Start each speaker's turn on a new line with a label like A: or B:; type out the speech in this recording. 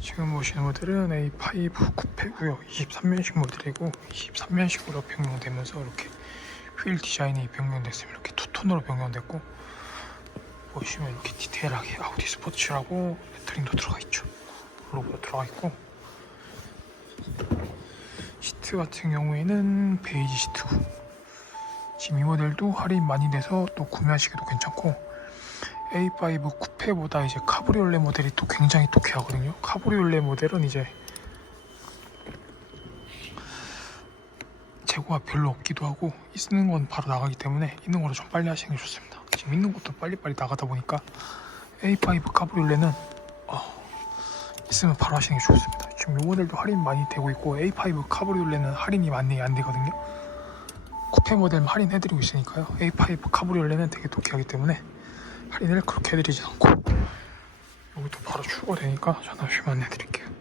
A: 지금 보시는 모델은 A5 쿠페고요. 23면식 모델이고 23면식으로 변경되면서 이렇게 휠 디자인이 변경됐습니다. 이렇게 투톤으로 변경됐고 보시면 이렇게 디테일하게 아우디 스포츠라고 레터링도 들어가 있죠. 로고도 들어가 있고. 시트 같은 경우에는 베이지 시트고 이 모델도 할인 많이 돼서 또 구매하시기도 괜찮고 A5 쿠페보다 이제 카브리올레 모델이 또 굉장히 또 귀하거든요. 카브리올레 모델은 이제 재고가 별로 없기도 하고 있는 건 바로 나가기 때문에 있는 거로 좀 빨리 하시는 게 좋습니다. 지금 있는 것도 빨리빨리 나가다 보니까 A5 카브리올레는 어, 있으면 바로 하시는 게 좋습니다. 지금 이 모델도 할인 많이 되고 있고 A5 카브리올레는 할인이 많이 안 되거든요. 쿠페 모델 할인해드리고 있으니까요. A5 카브리올레는 되게 독해하기 때문에 할인을 그렇게 해드리지 않고 여기도 바로 출고되니까 전화 주시면 안내드릴게요.